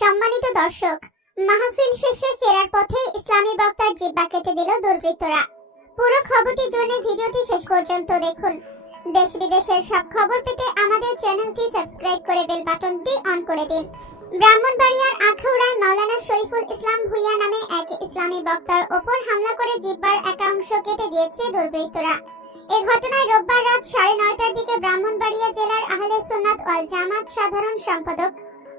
সম্মানিত দর্শক, মাহফিল শেষে ফেরার পথে ইসলামী বক্তার জিব্বা কেটে দিল দুর্বৃত্তরা। পুরো খবরটির জন্য ভিডিওটি শেষ পর্যন্ত দেখুন। দেশ বিদেশের সব খবর পেতে আমাদের চ্যানেলটি সাবস্ক্রাইব করে বেল বাটনটি অন করে দিন। ব্রাহ্মণবাড়িয়ার আখাউড়ায় মাওলানা শরীফুল ইসলাম ভুইয়া নামে এক ইসলামী বক্তার ওপর হামলা করে জিব্বার একাংশ কেটে দিয়েছে দুর্বৃত্তরা। এই ঘটনায় রোববার রাত সাড়ে নয়টার দিকে ব্রাহ্মণবাড়িয়া জেলার আহলে সুন্নাত ওয়াল জামাত সাধারণ সম্পাদক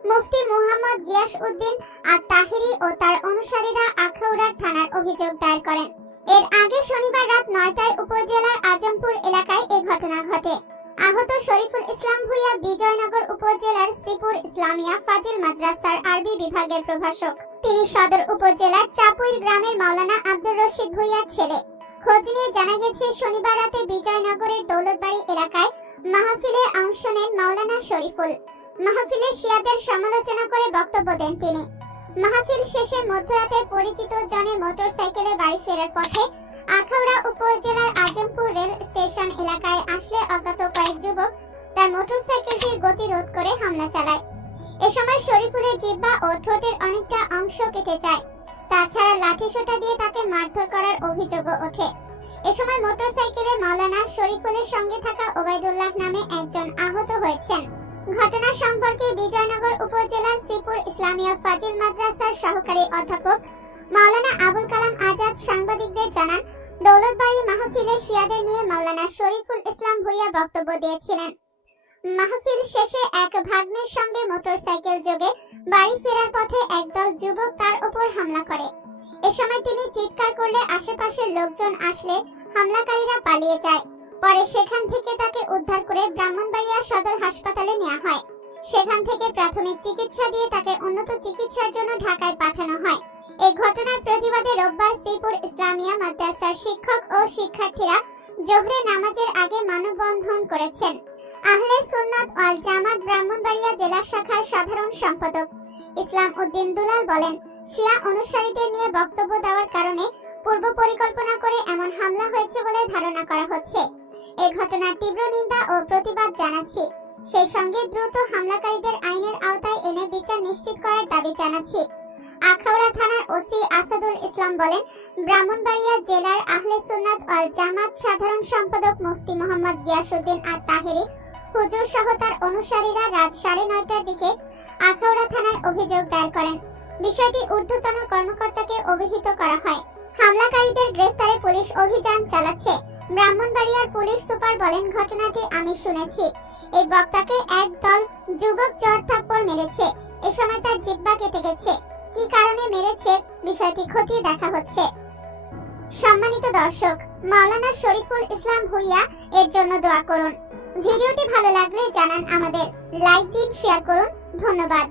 মুফতি মুহাম্মদ গিয়াস উদ্দিন আর তাহিরি ও তার অনুসারীরা আখাউড়ার থানার অভিযোগ দায়ের করেন। এর আগে শনিবার রাত নয়টায় উপজেলার আজমপুর এলাকায় এ ঘটনা ঘটে। আহত শরীফুল ইসলাম ভুইয়া বিজয়নগর উপজেলার শ্রীপুর ইসলামিয়া ফাজিল মাদ্রাসার আরবি বিভাগের প্রভাষক। তিনি সদর উপজেলার চাপুইর গ্রামের মাওলানা আব্দুর রশিদ ভুইয়ার ছেলে। খোঁজ নিয়ে জানা গেছে, শনিবার রাতে বিজয়নগরের দৌলতবাড়ি এলাকায় মাহফিলে অংশ নেন মাওলানা শরীফুল। মাহফিলে শিয়াদের সমালোচনা করে বক্তব্য দেন তিনি। মাহফিল শেষে মধ্যরাতে পরিচিত জনের মোটরসাইকেলে বাড়ি ফেরার পথে আখাউড়া উপজেলার আজমপুর রেল স্টেশন এলাকায় আসলে অজ্ঞাত কয়েক যুবক তার মোটরসাইকেলটির গতি রোধ করে হামলা চালায়। এ সময় শরীফুলের জিহ্বা ও ঠোঁটের অনেকটা অংশ কেটে যায়। তাছাড়া লাঠিসোঁটা দিয়ে তাকে মারধর করার অভিযোগও ওঠে। এ সময় মোটরসাইকেলে মাওলানা শরীফুলের সঙ্গে থাকা ওবায়দুল্লাহ নামে একজন আহত হয়েছেন। ঘটনা সম্পর্কে বিজয়নগর উপজেলার শ্রীপুর ইসলামিয়া ফাজিল মাদ্রাসার সহকারী অধ্যাপক মাওলানা আবুল কালাম আজাদ সাংবাদিকদের জানান, দৌলতবাড়ি মাহফিলে শিয়াদের নিয়ে মাওলানা শরীফুল ইসলাম ভুইয়া বক্তব্য দিয়েছিলেন। মাহফিল শেষে এক ভাগ্নের সঙ্গে মোটরসাইকেল যোগে বাড়ি ফেরার পথে একদল যুবক তার উপর হামলা করে। এ সময় তিনি চিৎকার করলে আশেপাশের লোকজন আসলে হামলাকারীরা পালিয়ে যায়। পরে সেখান থেকে তাকে উদ্ধার করে ব্রাহ্মণবাড়িয়া সদর হাসপাতালে নেওয়া হয়। সেখান থেকে প্রাথমিক চিকিৎসা দিয়ে তাকে উন্নত চিকিৎসার জন্য ঢাকায় পাঠানো হয়। এই ঘটনার প্রতিবাদে রোববার শ্রীপুর ইসলামিয়া মাদ্রাসার শিক্ষক ও শিক্ষার্থীরা জোহরে নামাজের আগে মানববন্ধন করেছেন। আহলে সুন্নাত ওয়াল জামাত ব্রাহ্মণবাড়িয়া জেলা শাখার সাধারণ সম্পাদক ইসলাম উদ্দিন দুলাল বলেন, শিয়া অনুসারীদের নিয়ে বক্তব্য দেওয়ার কারণে পূর্ব পরিকল্পনা করে এমন হামলা হয়েছে বলে ধারণা করা হচ্ছে। ঘটনার তীব্র নিন্দা ও প্রতিবাদ জানাচ্ছি। সেই সঙ্গে দ্রুত হামলাকারীদের আইনের আওতায় এনে বিচার নিশ্চিত করার দাবি জানাচ্ছি। আখাউড়া থানার ওসি আসাদুল ইসলাম বলেন, ব্রাহ্মণবাড়িয়া জেলার আহলে সুন্নাত জামাত সাধারণ সম্পাদক মুফতি মোহাম্মদ গিয়াসউদ্দিন আর তাহেরি হুজুর সহ তার অনুসারীরা রাত সাড়ে নয়টার দিকে আখাউড়া থানায় অভিযোগ দায়ের করেন। বিষয়টি ঊর্ধ্বতন কর্মকর্তাকে অভিহিত করা হয়। হামলাকারীদের গ্রেফতারে পুলিশ অভিযান চালাচ্ছে। ব্রাহ্মণবাড়িয়ার পুলিশ সুপার বলেন ঘটনাটি আমি শুনেছি। এই বক্তাকে এক দল যুবক চর থাপ্পড় মেরেছে। এ সময় তার জিব্বা কেটে গেছে। কি কারণে মেরেছে বিষয়টি খতিয়ে দেখা হচ্ছে। সম্মানিত দর্শক, মাওলানা শরীফুল ইসলাম ভুইয়া এর জন্য দোয়া করুন। ভিডিওটি ভালো লাগলে জানান আমাদের। লাইক দিন, শেয়ার করুন। ধন্যবাদ।